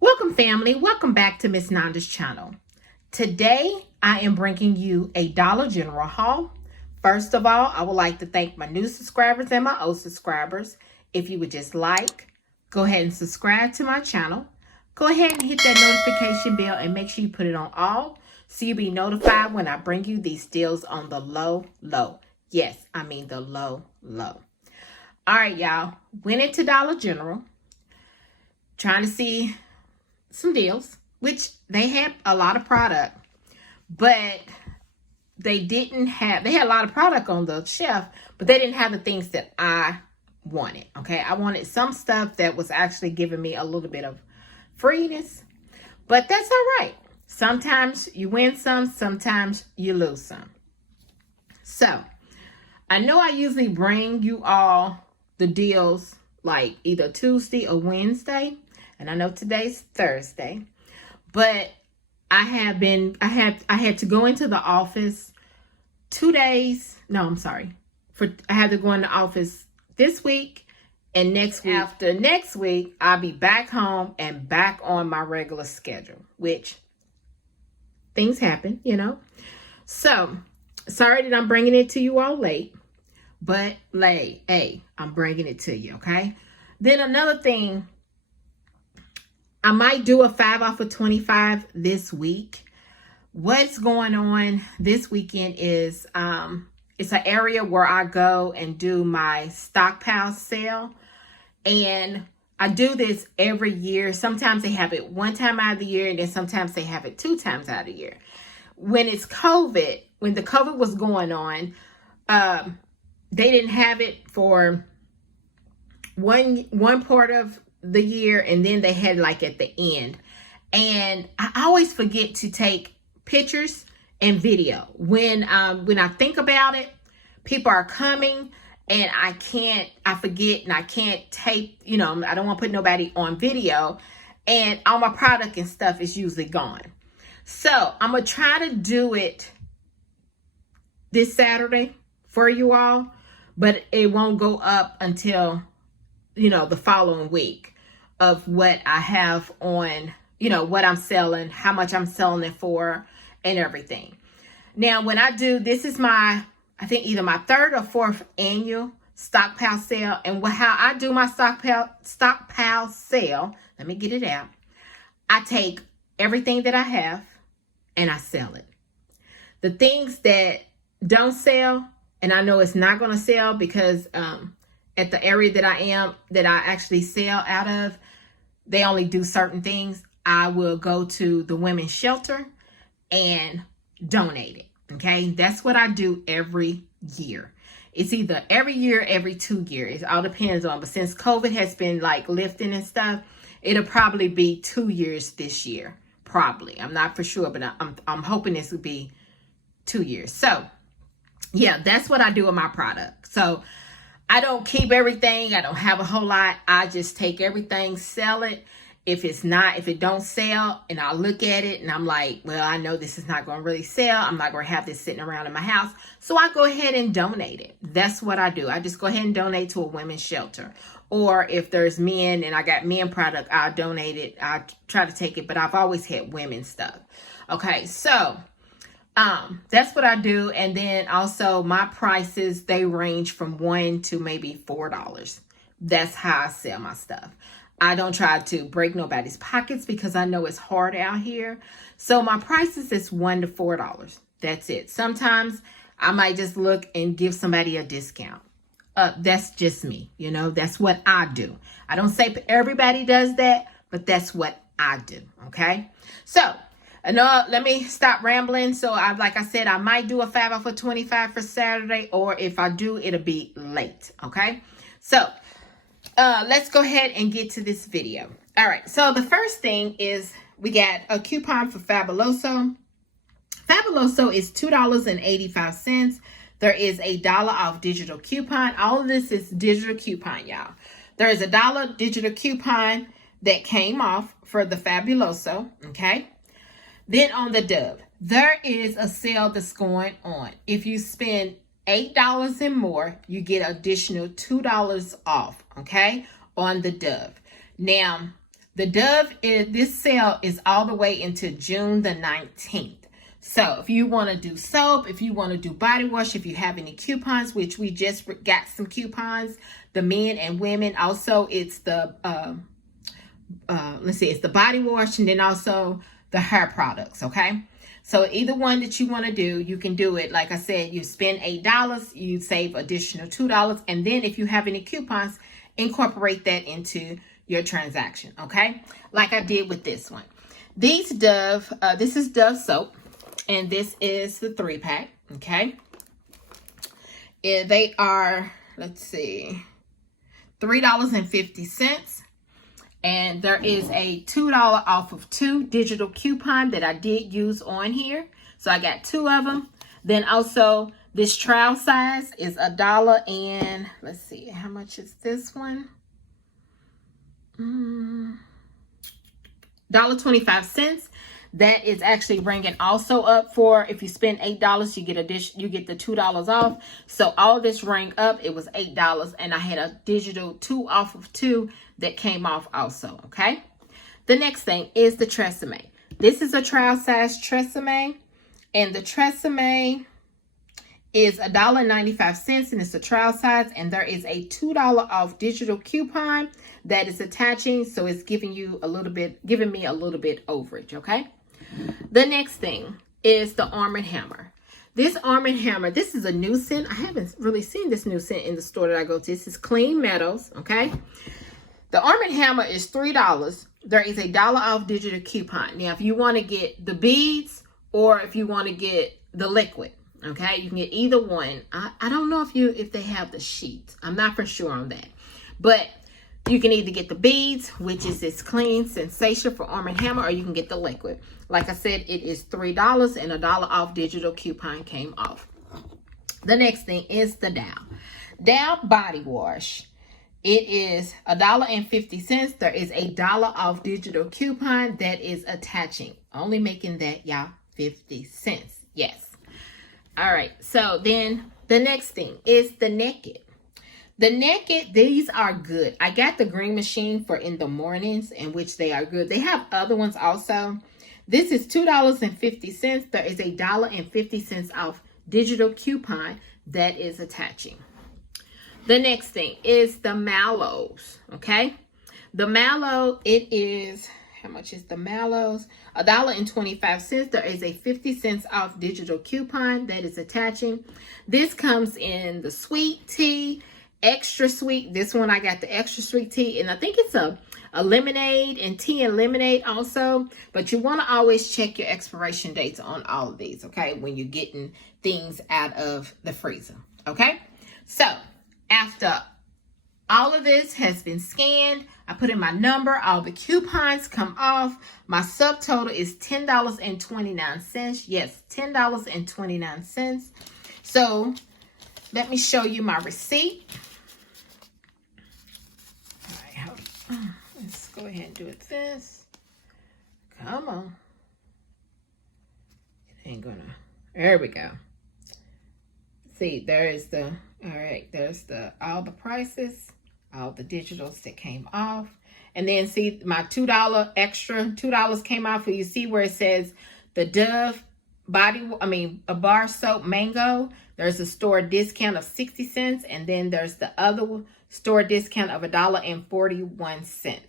Welcome family, welcome back to Miss Nanda's channel. Today I am bringing you a Dollar General haul. First of all, I would like to thank my new subscribers and my old subscribers. If you would just go ahead and subscribe to my channel. Go ahead and hit that notification bell and make sure you put it on all so you'll be notified when I bring you these deals on the low. Yes, I mean the low. All right, y'all. Went into Dollar General trying to see some deals, which they had a lot of product, but they had a lot of product on the shelf, but they didn't have the things that I wanted. Okay, I wanted some stuff that was actually giving me a little bit of freeness, but that's all right. Sometimes you win some, sometimes you lose some. So I know I usually bring you all the deals like either Tuesday or Wednesday, and I know today's Thursday, but I had to go into the office 2 days. No, I'm sorry. I had to go in the office this week and next week. After next week, I'll be back home and back on my regular schedule, which things happen, So, sorry that I'm bringing it to you all late, but hey, I'm bringing it to you, okay? Then another thing, I might do a 5 off of 25 this week. What's going on this weekend is it's an area where I go and do my stockpile sale. And I do this every year. Sometimes they have it one time out of the year, and then sometimes they have it 2 times out of the year. When the COVID was going on, they didn't have it for one part of the year, and then they had like at the end. And I always forget to take pictures and video. When I think about it, people are coming and I forget and I can't tape, I don't want to put nobody on video, and all my product and stuff is usually gone. So I'm going to try to do it this Saturday for you all, but it won't go up until the following week of what I have on, what I'm selling, how much I'm selling it for, and everything. Now, when I do, this is I think either my 3rd or 4th annual stockpile sale. And how I do my stockpile sale, let me get it out. I take everything that I have and I sell it. The things that don't sell, and I know it's not going to sell because, at the area that I actually sell out of, they only do certain things. I will go to the women's shelter and donate it. Okay, that's what I do every year. It's either every year, every 2 years. It all depends on. But since COVID has been like lifting and stuff, it'll probably be 2 years this year. Probably. I'm not for sure, but I'm hoping this will be 2 years. So yeah, that's what I do with my product. So I don't keep everything. I don't have a whole lot. I just take everything, sell it. If it don't sell, and I look at it and I'm like, well, I know this is not going to really sell. I'm not going to have this sitting around in my house. So I go ahead and donate it. That's what I do. I just go ahead and donate to a women's shelter. Or if there's men and I got men product, I'll donate it. I try to take it, but I've always had women's stuff. Okay, so that's what I do. And then also my prices, they range from $1 to maybe $4. That's how I sell my stuff. I don't try to break nobody's pockets because I know it's hard out here. So my prices is $1 to $4. That's it. Sometimes I might just look and give somebody a discount. That's just me. That's what I do. I don't say everybody does that, but that's what I do. Okay. So let me stop rambling. So like I said, I might do a 5 off of 25 for Saturday, or if I do, it'll be late. Okay. So let's go ahead and get to this video. All right. So the first thing is we got a coupon for Fabuloso. Fabuloso is $2.85. There is a $1 off digital coupon. All of this is digital coupon, y'all. There is a $1 digital coupon that came off for the Fabuloso. Okay. Then on the Dove, there is a sale that's going on. If you spend $8 and more, you get additional $2 off, okay, on the Dove. Now, The Dove, this sale is all the way into June the 19th. So if you want to do soap, if you want to do body wash, if you have any coupons, which we just got some coupons, the men and women. Also, it's the, it's the body wash, and then also the hair products, okay? So either one that you want to do, you can do it. Like I said, you spend $8, you save additional $2. And then if you have any coupons, incorporate that into your transaction, okay? Like I did with this one. These Dove, this is Dove soap. And this is the 3-pack, okay? They are, let's see, $3.50. And there is a $2 off of 2 digital coupon that I did use on here. So I got 2 of them. Then also this trial size is $1 and, let's see, how much is this one? $1.25. That is actually ringing also up for, if you spend $8, you get the $2 off. So all this rang up, it was $8, and I had a digital 2 off of 2 that came off also, okay? The next thing is the Chere'er. This is a trial size Chere'er, and the Chere'er is $1.95, and it's a trial size, and there is a $2 off digital coupon that is attaching, so it's giving me a little bit overage, okay? The next thing is the Arm & Hammer. This Arm & Hammer, this is a new scent. I haven't really seen this new scent in the store that I go to. This is Clean Metals, okay? The Arm & Hammer is $3. There is a $1 off digital coupon. Now, if you want to get the beads or if you want to get the liquid, okay, you can get either one. I don't know if they have the sheets. I'm not for sure on that. But you can either get the beads, which is this clean sensation for Arm & Hammer, or you can get the liquid. Like I said, it is $3 and a $1 off digital coupon came off. The next thing is the Dow. Dow body wash. It is $1.50. There is a $1 off digital coupon that is attaching. Only making that, y'all, 50 cents. Yes. All right. So then the next thing is the Naked. The Naked, these are good. I got the green machine for in the mornings, in which they are good. They have other ones also. This is $2.50. There is a $1.50 off digital coupon that is attaching. The next thing is the Mallows, okay? The Mallow, it is, how much is the Mallows? $1.25. There is a 50 cents off digital coupon that is attaching. This comes in the sweet tea, extra sweet. This one I got the extra sweet tea, and I think it's a lemonade and tea and lemonade also. But you want to always check your expiration dates on all of these, okay, when you're getting things out of the freezer, okay? So after all of this has been scanned, I put in my number, all the coupons come off. My subtotal is $10.29. Yes, $10.29. So let me show you my receipt. All right, hold on. Let's go ahead and do it this. Come on. It ain't gonna. There we go. See, there is the, all right, there's all the prices, all the digitals that came off. And then see my $2 extra, $2 came off. You see where it says the Dove a bar soap mango. There's a store discount of 60 cents. And then there's the other store discount of $1.41.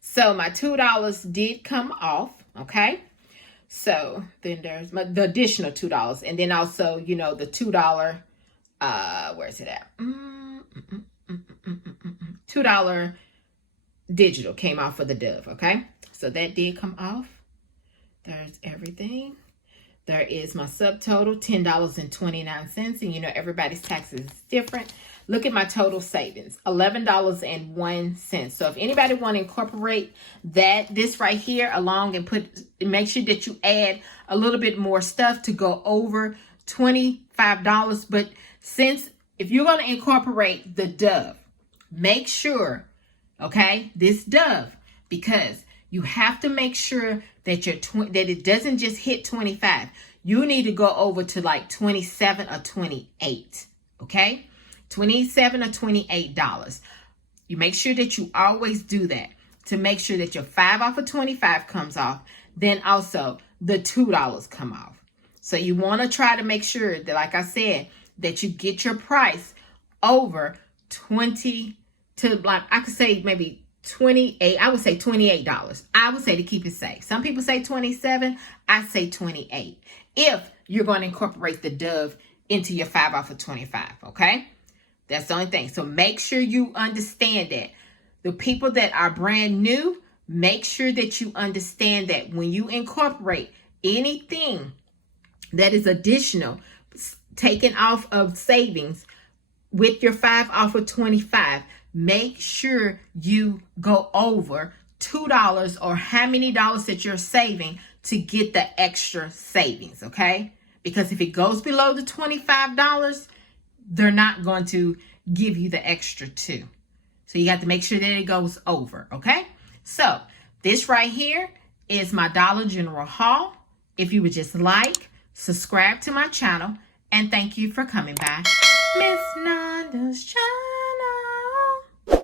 So my $2 did come off, okay? So then there's the additional $2. And then also, you know, the $2, where's it at? $2 digital came off for the Dove, okay? So that did come off. There's everything. There is my subtotal, $10.29. And you know, everybody's taxes is different. Look at my total savings, $11.01. So if anybody want to incorporate this right here along and make sure that you add a little bit more stuff to go over $25. But if you're going to incorporate the Dove, make sure, okay, this Dove, because you have to make sure that that it doesn't just hit 25. You need to go over to like 27 or 28, okay? $27 or $28. You make sure that you always do that to make sure that your 5 off of 25 comes off. Then also the $2 come off. So you want to try to make sure that, like I said, that you get your price over 20 to, like, I could say maybe 28. I would say $28. I would say to keep it safe. Some people say 27. I say 28. If you're going to incorporate the Dove into your 5 off of 25, okay? That's the only thing. So make sure you understand that. The people that are brand new, make sure that you understand that when you incorporate anything that is additional, taken off of savings with your 5 off of 25, make sure you go over $2 or how many dollars that you're saving to get the extra savings, okay? Because if it goes below the $25, they're not going to give you the extra $2. So you have to make sure that it goes over, okay? So this right here is my Dollar General haul. If you would just like, subscribe to my channel, and thank you for coming by. Miss Nanda's Channel.